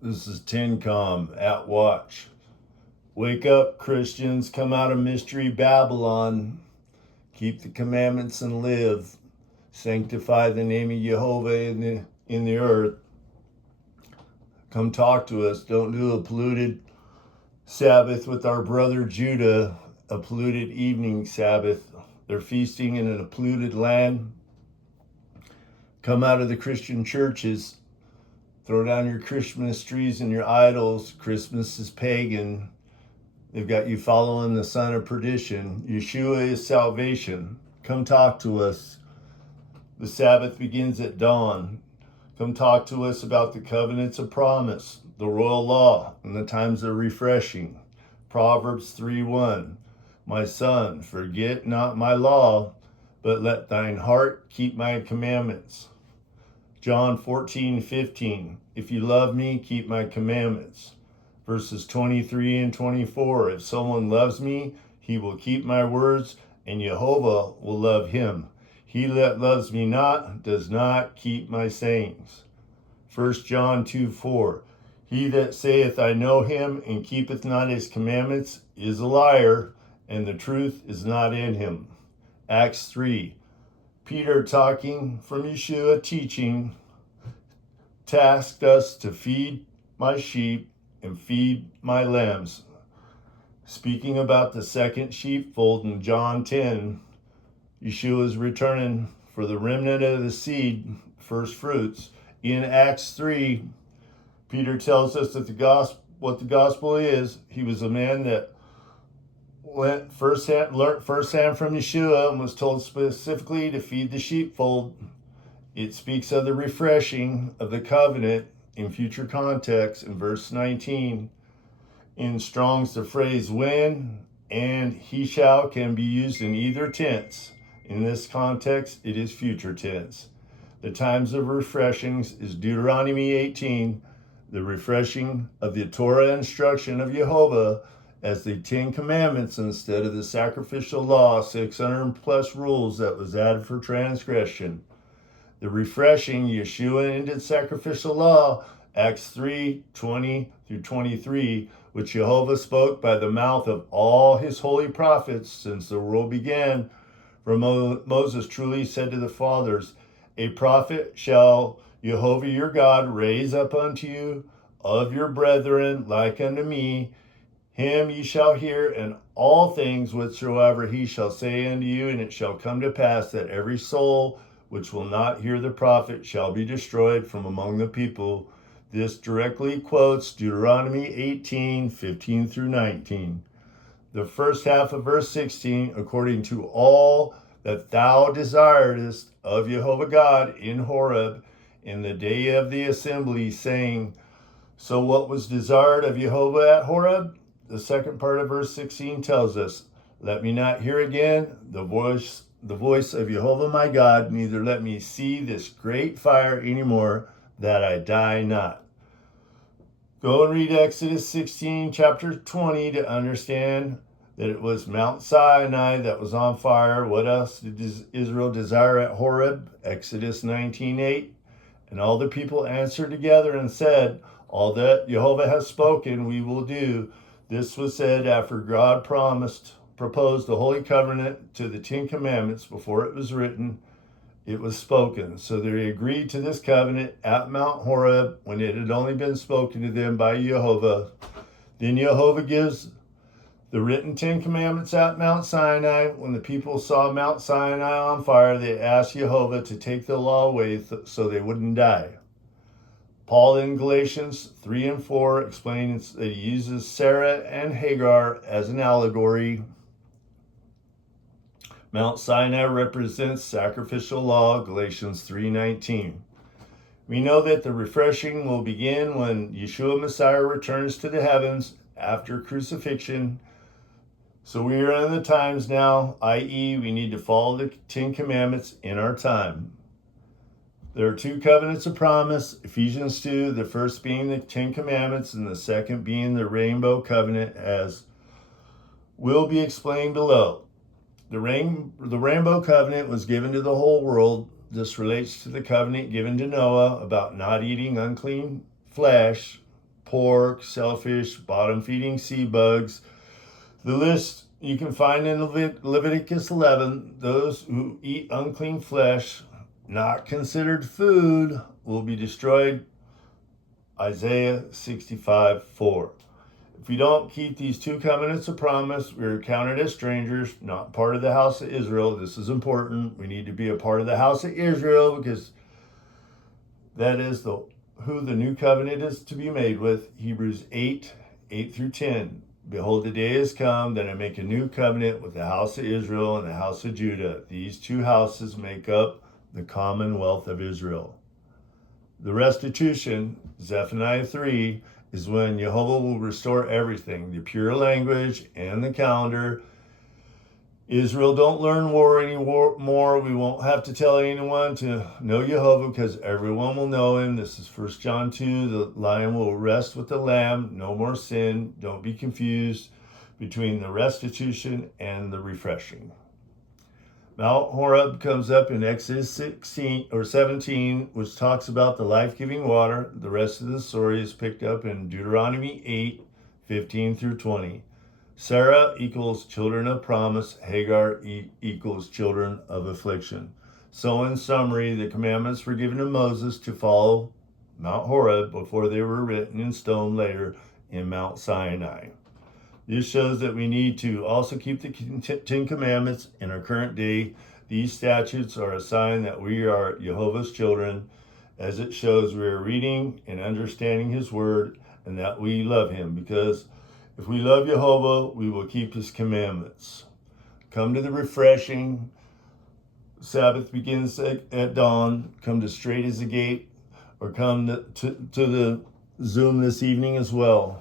This is TenCom at watch. Wake up, Christians, come out of mystery Babylon. Keep the commandments and live. Sanctify the name of Jehovah in the earth. Come talk to us. Don't do a polluted Sabbath with our brother Judah, a polluted evening Sabbath. They're feasting in a polluted land. Come out of the Christian churches. Throw down your Christmas trees and your idols. Christmas is pagan. They've got you following the son of perdition. Yeshua is salvation. Come talk to us. The Sabbath begins at dawn. Come talk to us about the covenants of promise, the royal law, and the times of refreshing. Proverbs 3:1. My son, forget not my law, but let thine heart keep my commandments. John 14:15. If you love me, keep my commandments. Verses 23 and 24. If someone loves me, he will keep my words, and Jehovah will love him. He that loves me not does not keep my sayings. 1 John 2:4. He that saith, I know him, and keepeth not his commandments, is a liar, and the truth is not in him. Acts 3. Peter, talking from Yeshua, teaching, tasked us to feed my sheep and feed my lambs. Speaking about the second sheepfold in John 10, Yeshua is returning for the remnant of the seed, first fruits. In Acts 3, Peter tells us that what the gospel is. He was a man that learned firsthand from Yeshua and was told specifically to feed the sheepfold. It speaks of the refreshing of the covenant in future context in verse 19. In Strong's, the phrase when and he shall can be used in either tense. In this context, it is future tense. The times of refreshings is Deuteronomy 18, the refreshing of the Torah instruction of Jehovah as the 10 commandments instead of the sacrificial law, 600 plus rules that was added for transgression. The refreshing, Yeshua ended sacrificial law, Acts 3:20 through 23, which Jehovah spoke by the mouth of all his holy prophets since the world began. For Moses truly said to the fathers, a prophet shall Jehovah your God raise up unto you of your brethren like unto me. Him ye shall hear, and all things whatsoever he shall say unto you, and it shall come to pass that every soul which will not hear the prophet shall be destroyed from among the people. This directly quotes Deuteronomy 18:15 through 19. The first half of verse 16, according to all that thou desiredest of Jehovah God in Horeb in the day of the assembly, saying, so what was desired of Jehovah at Horeb? The second part of verse 16 tells us, let me not hear again the voice of Jehovah my God, neither let me see this great fire anymore, that I die not. Go and read Exodus 16, chapter 20 to understand that it was Mount Sinai that was on fire. What else did Israel desire at Horeb? Exodus 19:8. And all the people answered together and said, all that Jehovah has spoken we will do. This was said after God proposed the Holy Covenant to the 10 Commandments before it was written. It was spoken. So they agreed to this covenant at Mount Horeb when it had only been spoken to them by Jehovah. Then Jehovah gives the written 10 Commandments at Mount Sinai. When the people saw Mount Sinai on fire, they asked Jehovah to take the law away so they wouldn't die. Paul in Galatians 3 and 4 explains that he uses Sarah and Hagar as an allegory. Mount Sinai represents sacrificial law, Galatians 3:19. We know that the refreshing will begin when Yeshua Messiah returns to the heavens after crucifixion. So we are in the times now, i.e., we need to follow the 10 Commandments in our time. There are 2 covenants of promise, Ephesians 2, the first being the 10 Commandments and the second being the rainbow covenant, as will be explained below. The rainbow covenant was given to the whole world. This relates to the covenant given to Noah about not eating unclean flesh. pork, shellfish, bottom-feeding sea bugs. The list you can find in Leviticus 11. Those who eat unclean flesh, not considered food, will be destroyed. Isaiah 65:4. If we don't keep these two covenants of promise, we're counted as strangers, not part of the house of Israel. This is important. We need to be a part of the house of Israel because that is who the new covenant is to be made with. Hebrews 8:8-10. Behold, the day has come that I make a new covenant with the house of Israel and the house of Judah. These two houses make up the commonwealth of Israel. The restitution, Zephaniah 3, is when Jehovah will restore everything, the pure language and the calendar. Israel don't learn war anymore. We won't have to tell anyone to know Jehovah because everyone will know him. This is 1 John 2. The lion will rest with the lamb. No more sin. Don't be confused between the restitution and the refreshing. Mount Horeb comes up in Exodus 17, which talks about the life-giving water. The rest of the story is picked up in Deuteronomy 8:15-20. Sarah equals children of promise. Hagar equals children of affliction. So in summary, the commandments were given to Moses to follow Mount Horeb before they were written in stone later in Mount Sinai. This shows that we need to also keep the Ten Commandments in our current day. These statutes are a sign that we are Jehovah's children, as it shows we are reading and understanding his word and that we love him, because if we love Jehovah, we will keep his commandments. Come to the refreshing. Sabbath begins at dawn. Come to Straight as a Gate, or come to the Zoom this evening as well.